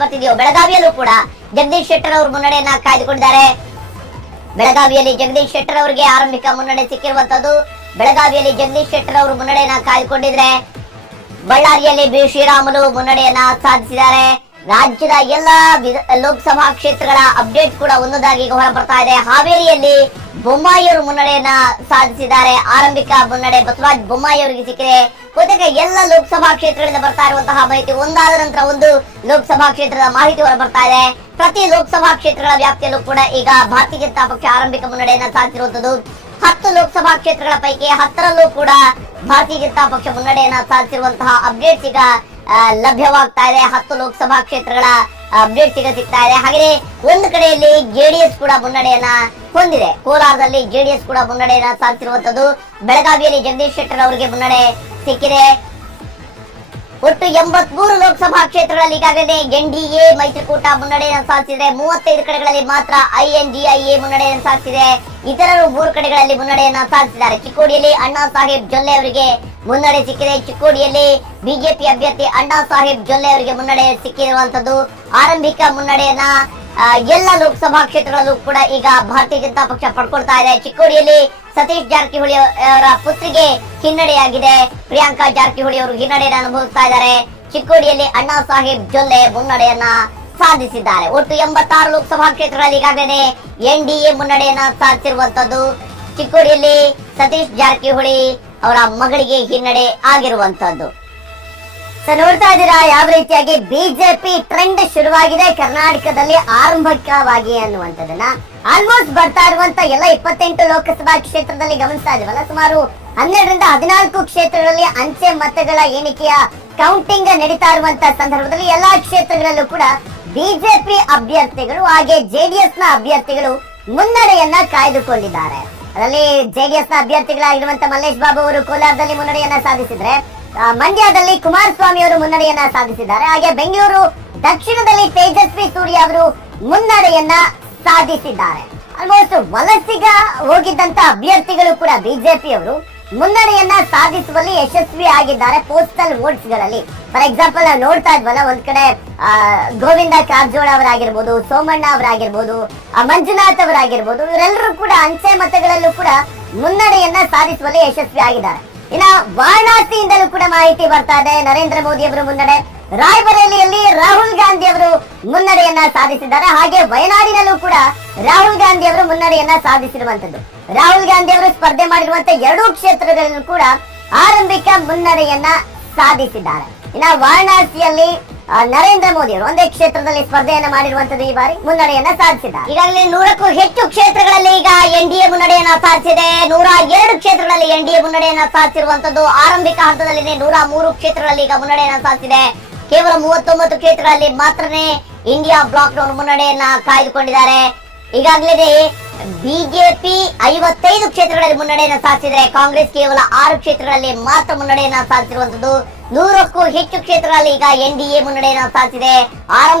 ಬರ್ತಿದೆಯೋ ಬೆಳಗಾವಿಯಲ್ಲೂ ಕೂಡ ಜಗದೀಶ್ ಶೆಟ್ಟರ್ ಅವರು ಮುನ್ನಡೆಯನ್ನ ಕಾಯ್ದುಕೊಂಡಿದ್ದಾರೆ. ಬೆಳಗಾವಿಯಲ್ಲಿ ಜಗದೀಶ್ ಶೆಟ್ಟರ್ ಅವರಿಗೆ ಆರಂಭಿಕ ಮುನ್ನಡೆ ಸಿಕ್ಕಿರುವಂತದ್ದು ಬೆಳಗಾವಿಯಲ್ಲಿ ಜಗದೀಶ್ ಶೆಟ್ಟರ್ ಅವರು ಮುನ್ನಡೆಯನ್ನ ಕಾಯ್ದುಕೊಂಡಿದ್ರೆ ಬಳ್ಳಾರಿಯಲ್ಲಿ ಬಿ. ಶ್ರೀರಾಮುಲು ಮುನ್ನಡೆಯನ್ನ ಸಾಧಿಸಿದ್ದಾರೆ. ರಾಜ್ಯದ ಎಲ್ಲಾ ಲೋಕಸಭಾ ಕ್ಷೇತ್ರಗಳ ಅಪ್ಡೇಟ್ ಕೂಡ ಒಂದೊಂದಾಗಿ ಹೊರಬರ್ತಾ ಹೊರ ಬರ್ತಾ ಇದೆ. ಹಾವೇರಿಯಲ್ಲಿ ಬೊಮ್ಮಾಯಿ ಅವರು ಮುನ್ನಡೆಯನ್ನ ಸಾಧಿಸಿದ್ದಾರೆ. ಆರಂಭಿಕ ಮುನ್ನಡೆ ಬಸವರಾಜ್ ಬೊಮ್ಮಾಯಿ ಅವರಿಗೆ ಸಿಕ್ಕಿದೆ. ಜೊತೆಗೆ ಎಲ್ಲ ಲೋಕಸಭಾ ಕ್ಷೇತ್ರಗಳಿಂದ ಬರ್ತಾ ಇರುವಂತಹ ಮಾಹಿತಿ ಒಂದಾದ ನಂತರ ಒಂದು ಲೋಕಸಭಾ ಕ್ಷೇತ್ರದ ಮಾಹಿತಿ ಹೊರ ಬರ್ತಾ ಇದೆ. ಪ್ರತಿ ಲೋಕಸಭಾ ಕ್ಷೇತ್ರಗಳ ವ್ಯಾಪ್ತಿಯಲ್ಲೂ ಕೂಡ ಈಗ ಭಾರತೀಯ ಜನತಾ ಪಕ್ಷ ಆರಂಭಿಕ ಮುನ್ನಡೆಯನ್ನ ಸಾಧಿಸಿರುವಂತದ್ದು. ಹತ್ತು ಲೋಕಸಭಾ ಕ್ಷೇತ್ರಗಳ ಪೈಕಿ ಹತ್ತರಲ್ಲೂ ಕೂಡ ಭಾರತೀಯ ಜನತಾ ಪಕ್ಷ ಮುನ್ನಡೆಯನ್ನ ಸಾಧಿಸಿರುವಂತಹ ಅಪ್ಡೇಟ್ಸ್ ಈಗ ಲಭ್ಯವಾಗ್ತಾ ಇದೆ. ಹತ್ತು ಲೋಕಸಭಾ ಕ್ಷೇತ್ರಗಳ ಅಪ್ಡೇಟ್ಸ್ ಸಿಗ ಸಿಗ್ತಾ ಇದೆ ಹಾಗೆ ಒಂದು ಕಡೆಯಲ್ಲಿ ಜೆಡಿಎಸ್ ಕೂಡ ಮುನ್ನಡೆಯನ್ನ ಹೊಂದಿದೆ. ಕೋಲಾರದಲ್ಲಿ ಜೆಡಿಎಸ್ ಕೂಡ ಮುನ್ನಡೆಯನ್ನ ಸಾಧಿಸಿರುವಂತದ್ದು ಬೆಳಗಾವಿಯಲ್ಲಿ ಜಗದೀಶ್ ಶೆಟ್ಟರ್ ಅವರಿಗೆ ಮುನ್ನಡೆ ಸಿಕ್ಕಿದೆ. ಒಟ್ಟು ಎಂಬತ್ಮೂರು ಲೋಕಸಭಾ ಕ್ಷೇತ್ರಗಳಲ್ಲಿ ಈಗಾಗಲೇ ಎನ್ಡಿಎ ಮೈತ್ರಿಕೂಟ ಮುನ್ನಡೆಯನ್ನು ಸಾಧಿಸಿದೆ ಮೂವತ್ತೈದು ಕಡೆಗಳಲ್ಲಿ ಮಾತ್ರ ಐಎನ್ಜಿಐಎ ಮುನ್ನಡೆಯನ್ನು ಸಾಧಿಸಿದೆ. ಇತರರು ಮೂರು ಕಡೆಗಳಲ್ಲಿ ಮುನ್ನಡೆಯನ್ನು ಸಾಧಿಸಿದ್ದಾರೆ. ಚಿಕ್ಕೋಡಿಯಲ್ಲಿ ಅಣ್ಣಾ ಸಾಹೇಬ್ ಜೊಲ್ಲೆ ಅವರಿಗೆ ಮುನ್ನಡೆ ಸಿಕ್ಕಿದೆ. ಚಿಕ್ಕೋಡಿಯಲ್ಲಿ ಬಿಜೆಪಿ ಅಭ್ಯರ್ಥಿ ಅಣ್ಣಾ ಸಾಹೇಬ್ ಜೊಲ್ಲೆ ಅವರಿಗೆ ಮುನ್ನಡೆ ಸಿಕ್ಕಿರುವಂತದ್ದು ಆರಂಭಿಕ ಮುನ್ನಡೆಯನ್ನ ಎಲ್ಲ ಲೋಕಸಭಾ ಕ್ಷೇತ್ರಗಳಲ್ಲೂ ಕೂಡ ಈಗ ಭಾರತೀಯ ಜನತಾ ಪಕ್ಷ ಪಡ್ಕೊಳ್ತಾ ಇದೆ. ಚಿಕ್ಕೋಡಿಯಲ್ಲಿ ಸತೀಶ್ ಜಾರಕಿಹೊಳಿ ಅವರ ಪುತ್ರಿಗೆ ಹಿನ್ನಡೆಯಾಗಿದೆ. ಪ್ರಿಯಾಂಕಾ ಜಾರಕಿಹೊಳಿ ಅವರು ಹಿನ್ನಡೆಯನ್ನು ಅನುಭವಿಸ್ತಾ ಇದ್ದಾರೆ. ಚಿಕ್ಕೋಡಿಯಲ್ಲಿ ಅಣ್ಣಾ ಸಾಹೇಬ್ ಜೊಲ್ಲೆ ಮುನ್ನಡೆಯನ್ನ ಸಾಧಿಸಿದ್ದಾರೆ. ಒಟ್ಟು ಎಂಬತ್ತಾರು ಲೋಕಸಭಾ ಕ್ಷೇತ್ರಗಳಲ್ಲಿ ಈಗಾಗಲೇ ಎನ್ ಡಿ ಎ ಮುನ್ನಡೆಯನ್ನ ಸಾಧಿಸಿರುವಂತದ್ದು. ಚಿಕ್ಕೋಡಿಯಲ್ಲಿ ಸತೀಶ್ ಜಾರಕಿಹೊಳಿ ಅವರ ಮಗಳಿಗೆ ಹಿನ್ನಡೆ ಆಗಿರುವಂತದ್ದು. ಸೊ ನೋಡ್ತಾ ಇದ್ದೀರಾ, ಯಾವ ರೀತಿಯಾಗಿ ಬಿಜೆಪಿ ಟ್ರೆಂಡ್ ಶುರುವಾಗಿದೆ? ಕರ್ನಾಟಕದಲ್ಲಿ ಆರಂಭಿಕವಾಗಿ ಅನ್ನುವಂಥದ್ದನ್ನ. ಆಲ್ಮೋಸ್ಟ್ ಬರ್ತಾ ಇರುವಂತ ಎಲ್ಲ ಇಪ್ಪತ್ತೆಂಟು ಲೋಕಸಭಾ ಕ್ಷೇತ್ರದಲ್ಲಿ ಗಮನಿಸ್ತಾ ಇದೀವಲ್ಲ ಸುಮಾರು ಹನ್ನೆರಡರಿಂದ ಹದಿನಾಲ್ಕು ಕ್ಷೇತ್ರಗಳಲ್ಲಿ ಅಂಚೆ ಮತಗಳ ಎಣಿಕೆಯ ಕೌಂಟಿಂಗ್ ನಡೀತಾ ಇರುವಂತ ಸಂದರ್ಭದಲ್ಲಿ ಎಲ್ಲಾ ಕ್ಷೇತ್ರಗಳಲ್ಲೂ ಕೂಡ ಬಿಜೆಪಿ ಅಭ್ಯರ್ಥಿಗಳು ಹಾಗೆ ಜೆಡಿಎಸ್ನ ಅಭ್ಯರ್ಥಿಗಳು ಮುನ್ನಡೆಯನ್ನ ಕಾಯ್ದುಕೊಂಡಿದ್ದಾರೆ. ಅದರಲ್ಲಿ ಜೆಡಿಎಸ್ನ ಅಭ್ಯರ್ಥಿಗಳಾಗಿರುವಂತ ಮಲ್ಲೇಶ್ ಬಾಬು ಅವರು ಕೋಲಾರದಲ್ಲಿ ಮುನ್ನಡೆಯನ್ನ ಸಾಧಿಸಿದ್ರೆ ಮಂಡ್ಯದಲ್ಲಿ ಕುಮಾರಸ್ವಾಮಿ ಅವರು ಮುನ್ನಡೆಯನ್ನ ಸಾಧಿಸಿದ್ದಾರೆ. ಹಾಗೆ ಬೆಂಗಳೂರು ದಕ್ಷಿಣದಲ್ಲಿ ತೇಜಸ್ವಿ ಸೂರ್ಯ ಅವರು ಮುನ್ನಡೆಯನ್ನ ಸಾಧಿಸಿದ್ದಾರೆ. ಆಲ್ಮೋಸ್ಟ್ ವಲಸಿಗ ಹೋಗಿದ್ದಂತ ಅಭ್ಯರ್ಥಿಗಳು ಕೂಡ ಬಿಜೆಪಿ ಅವರು ಮುನ್ನಡೆಯನ್ನ ಸಾಧಿಸುವಲ್ಲಿ ಯಶಸ್ವಿ ಆಗಿದ್ದಾರೆ ಪೋಸ್ಟಲ್ ವೋಟ್ಸ್ಗಳಲ್ಲಿ. ಫಾರ್ ಎಕ್ಸಾಂಪಲ್ ನಾವು ನೋಡ್ತಾ ಇದ್ವಲ್ಲ, ಒಂದ್ ಕಡೆ ಗೋವಿಂದ ಕಾರಜೋಳ ಅವರಾಗಿರ್ಬೋದು, ಸೋಮಣ್ಣ ಅವರಾಗಿರ್ಬೋದು ಮಂಜುನಾಥ್ ಅವರಾಗಿರ್ಬೋದು, ಇವರೆಲ್ಲರೂ ಕೂಡ ಅಂಚೆ ಮತಗಳಲ್ಲೂ ಕೂಡ ಮುನ್ನಡೆಯನ್ನ ಸಾಧಿಸುವಲ್ಲಿ ಯಶಸ್ವಿ ಆಗಿದ್ದಾರೆ. ಇನ್ನ ವಾರಣಾಸಿಯಿಂದಲೂ ಕೂಡ ಮಾಹಿತಿ ಬರ್ತಾ ಇದೆ. ನರೇಂದ್ರ ಮೋದಿ ಅವರು ಮುನ್ನಡೆ, ರಾಯ್ಬರೇಲಿಯಲ್ಲಿ ರಾಹುಲ್ ಗಾಂಧಿ ಅವರು ಮುನ್ನಡೆಯನ್ನ ಸಾಧಿಸಿದ್ದಾರೆ. ಹಾಗೆ ವಯನಾಡಿನಲ್ಲೂ ಕೂಡ ರಾಹುಲ್ ಗಾಂಧಿ ಅವರು ಮುನ್ನಡೆಯನ್ನ ಸಾಧಿಸಿರುವಂತದ್ದು ರಾಹುಲ್ ಗಾಂಧಿ ಅವರು ಸ್ಪರ್ಧೆ ಮಾಡಿರುವಂತ ಎರಡೂ ಕ್ಷೇತ್ರಗಳಲ್ಲೂ ಕೂಡ ಆರಂಭಿಕ ಮುನ್ನಡೆಯನ್ನ ಸಾಧಿಸಿದ್ದಾರೆ. ಇನ್ನ ವಾರಣಾಸಿಯಲ್ಲಿ ನರೇಂದ್ರ ಮೋದಿ ಅವರು ಒಂದೇ ಕ್ಷೇತ್ರದಲ್ಲಿ ಸ್ಪರ್ಧೆಯನ್ನ ಮಾಡಿರುವಂತದ್ದು ಈ ಬಾರಿ ಮುನ್ನಡೆಯನ್ನ ಸಾಧಿಸಿದ್ದಾರೆ. ಈಗಾಗಲೇ ನೂರಕ್ಕೂ ಹೆಚ್ಚು ಕ್ಷೇತ್ರಗಳಲ್ಲಿ ಈಗ ಎನ್ ಡಿ ಎ ಮುನ್ನಡೆಯನ್ನ ಸಾಧಿಸಿದೆ. ನೂರ ಎರಡು ಕ್ಷೇತ್ರಗಳಲ್ಲಿ ಎನ್ ಡಿ ಎ ಮುನ್ನಡೆಯನ್ನ ಸಾಧಿಸಿರುವಂತದ್ದು ಆರಂಭಿಕ ಹಂತದಲ್ಲಿ ನೂರ ಮೂರು ಕ್ಷೇತ್ರಗಳಲ್ಲಿ ಈಗ ಮುನ್ನಡೆಯನ್ನ ಸಾಧಿಸಿದೆ. ಕೇವಲ ಮೂವತ್ತೊಂಬತ್ತು ಕ್ಷೇತ್ರಗಳಲ್ಲಿ ಮಾತ್ರನೇ ಇಂಡಿಯಾ ಬ್ಲಾಕ್ ನವರು ಮುನ್ನಡೆಯನ್ನ ಕಾಯ್ದುಕೊಂಡಿದ್ದಾರೆ. ಈಗಾಗಲೇ ಬಿಜೆಪಿ ಐವತ್ತೈದು ಕ್ಷೇತ್ರಗಳಲ್ಲಿ ಮುನ್ನಡೆಯನ್ನ ಸಾಧಿಸಿದರೆ ಕಾಂಗ್ರೆಸ್ ಕೇವಲ ಆರು ಕ್ಷೇತ್ರಗಳಲ್ಲಿ ಮಾತ್ರ ಮುನ್ನಡೆಯನ್ನ ಸಾಧಿಸಿರುವಂತದ್ದು. ನೂರಕ್ಕೂ ಹೆಚ್ಚು ಕ್ಷೇತ್ರಗಳಲ್ಲಿ ಈಗ ಎನ್ ಡಿ ಎ ಮುನ್ನಡೆಯನ್ನ ಸಾಧಿಸಿದೆ. ಆರಂಭಿಕ